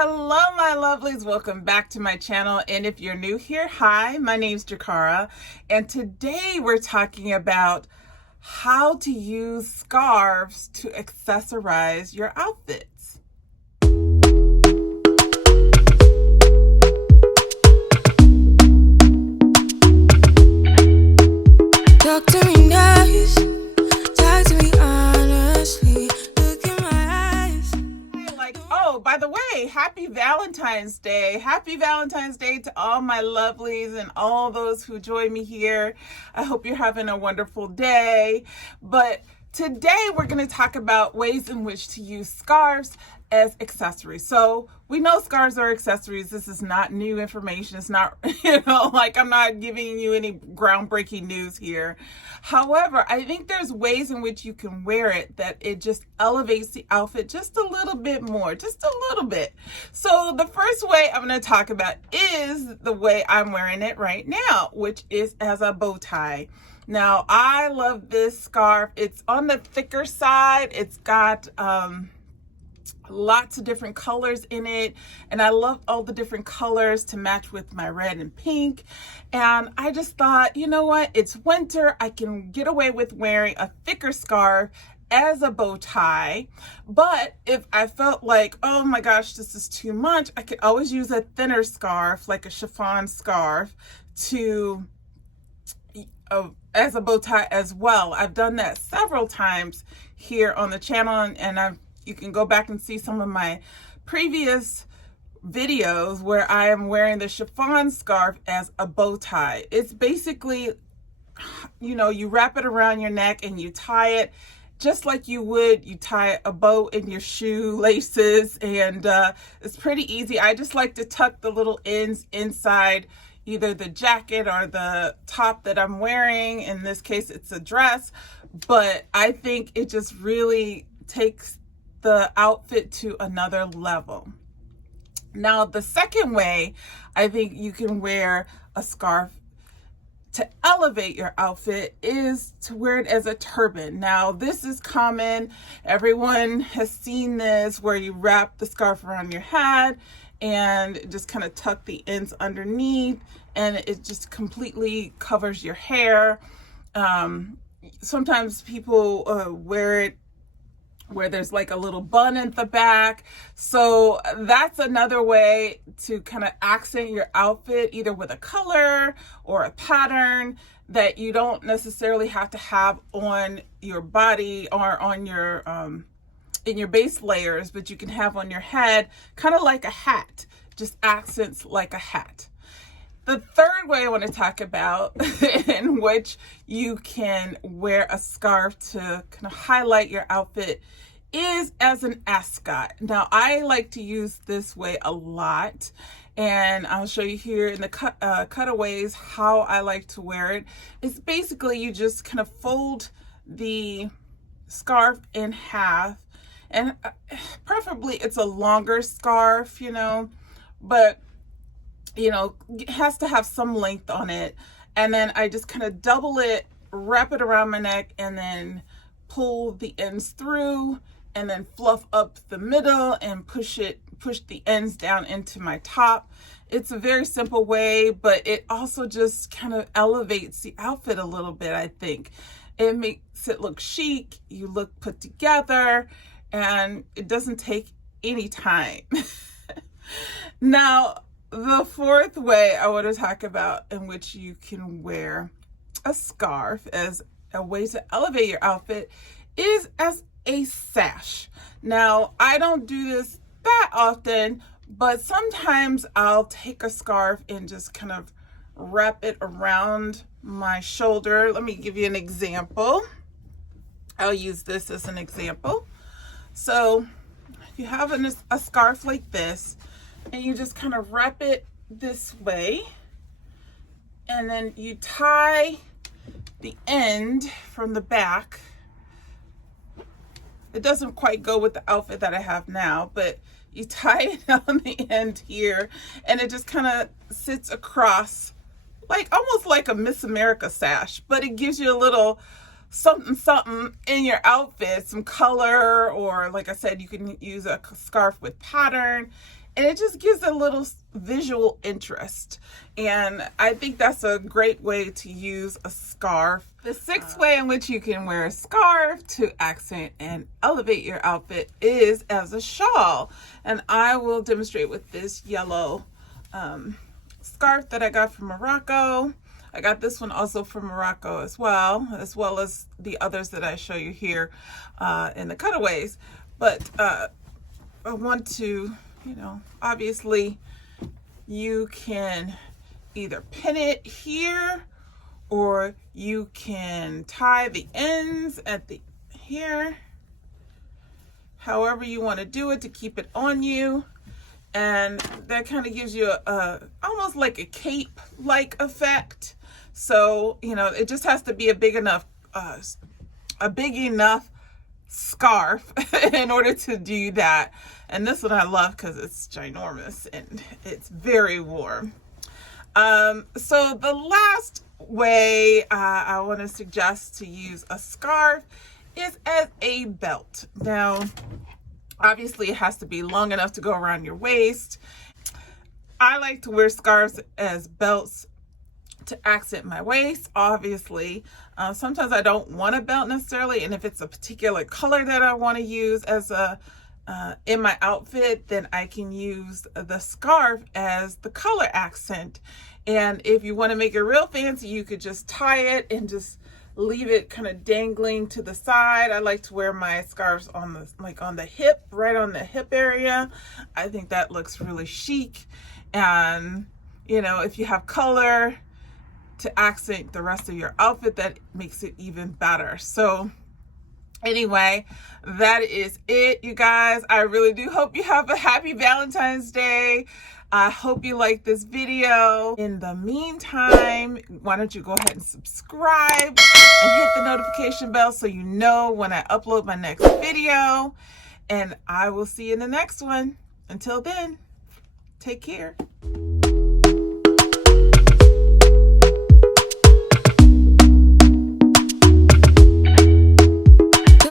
Hello, my lovelies. Welcome back to my channel. And if you're new here, hi, my name's Jakara. And today we're talking about how to use scarves to accessorize your outfits. Talk to me nice, talk to me honestly, look in my eyes. Oh, by the way, happy Valentine's Day. Happy Valentine's Day to all my lovelies and all those who join me here. I hope you're having a wonderful day. But today we're going to talk about ways in which to use scarves as accessories. So we know scarves are accessories. This is not new information. It's not, like I'm not giving you any groundbreaking news here. However, I think there's ways in which you can wear it that it just elevates the outfit just a little bit more, just a little bit. So the first way I'm going to talk about is the way I'm wearing it right now, which is as a bow tie. Now, I love this scarf. It's on the thicker side. It's got, lots of different colors in it, and I love all the different colors to match with my red and pink. And I just thought, you know what, it's winter, I can get away with wearing a thicker scarf as a bow tie. But if I felt like, oh my gosh, this is too much, I could always use a thinner scarf, like a chiffon scarf, to as a bow tie as well. I've done that several times here on the channel, and you can go back and see some of my previous videos where I am wearing the chiffon scarf as a bow tie. It's basically, you wrap it around your neck and you tie it just like you tie a bow in your shoelaces, and it's pretty easy. I just like to tuck the little ends inside either the jacket or the top that I'm wearing. In this case, it's a dress, but I think it just really takes the outfit to another level. Now, the second way I think you can wear a scarf to elevate your outfit is to wear it as a turban. Now, this is common. Everyone has seen this, where you wrap the scarf around your head and just kind of tuck the ends underneath, and it just completely covers your hair. Sometimes people wear it where there's like a little bun at the back. So that's another way to kind of accent your outfit, either with a color or a pattern that you don't necessarily have to have on your body or on your in your base layers, but you can have on your head, kind of like a hat, just accents like a hat. The third way I want to talk about in which you can wear a scarf to kind of highlight your outfit is as an ascot. Now, I like to use this way a lot, and I'll show you here in the cutaways how I like to wear it. It's basically you just kind of fold the scarf in half, and preferably it's a longer scarf, but it has to have some length on it. And then I just kind of double it, wrap it around my neck, and then pull the ends through, and then fluff up the middle and push the ends down into my top. It's a very simple way, but it also just kind of elevates the outfit a little bit, I think. It makes it look chic, you look put together, and it doesn't take any time. Now, the fourth way I want to talk about in which you can wear a scarf as a way to elevate your outfit is as a sash. Now, I don't do this that often, but sometimes I'll take a scarf and just kind of wrap it around my shoulder. Let me give you an example. I'll use this as an example. So you have a scarf like this, and you just kind of wrap it this way, and then you tie the end from the back. It doesn't quite go with the outfit that I have now, but you tie it on the end here, and it just kind of sits across, like almost like a Miss America sash, but it gives you a little something in your outfit, some color, or like I said, you can use a scarf with pattern. and it just gives a little visual interest. And I think that's a great way to use a scarf. The sixth way in which you can wear a scarf to accent and elevate your outfit is as a shawl. And I will demonstrate with this yellow scarf that I got from Morocco. I got this one also from Morocco as well as the others that I show you here in the cutaways. But I want to, obviously you can either pin it here, or you can tie the ends at the here, however you want to do it to keep it on you. And that kind of gives you a almost like a cape like effect. So it just has to be a big enough scarf in order to do that. And this one I love because it's ginormous and it's very warm. So the last way I want to suggest to use a scarf is as a belt. Now, obviously it has to be long enough to go around your waist. I like to wear scarves as belts to accent my waist, obviously. Sometimes I don't want a belt necessarily, and if it's a particular color that I want to use as in my outfit, then I can use the scarf as the color accent. And if you want to make it real fancy, you could just tie it and just leave it kind of dangling to the side. I like to wear my scarves on the hip, right on the hip area. I think that looks really chic. And if you have color to accent the rest of your outfit, that makes it even better. So anyway, that is it, you guys. I really do hope you have a happy Valentine's Day. I hope you like this video. In the meantime, why don't you go ahead and subscribe and hit the notification bell so you know when I upload my next video. And I will see you in the next one. Until then, take care.